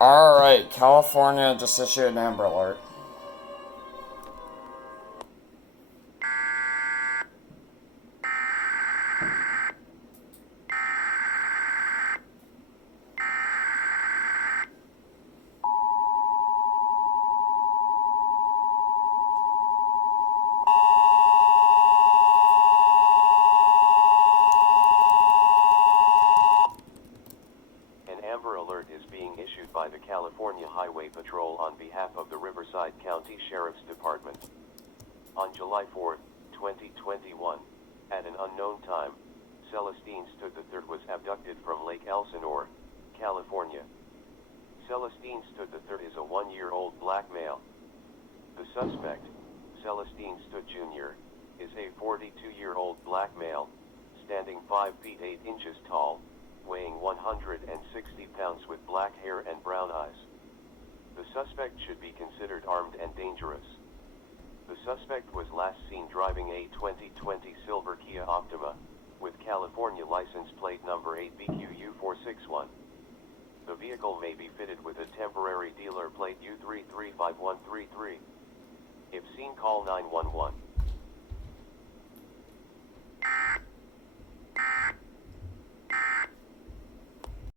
Alright, California just issued an Amber Alert. An Amber Alert is being issued by the California Highway Patrol on behalf of the Riverside County Sheriff's Department. On July 4, 2021, at an unknown time, Celestine Stood III was abducted from Lake Elsinore, California. Celestine Stood III is a 1-year-old black male. The suspect, Celestine Stood Jr., is a 42-year-old black male, standing 5 feet 8 inches tall, weighing 160 pounds with black hair and brown eyes. The suspect should be considered armed and dangerous. The suspect was last seen driving a 2020 silver Kia Optima, with California license plate number 8BQU461. The vehicle may be fitted with a temporary dealer plate U335133. If seen, call 911.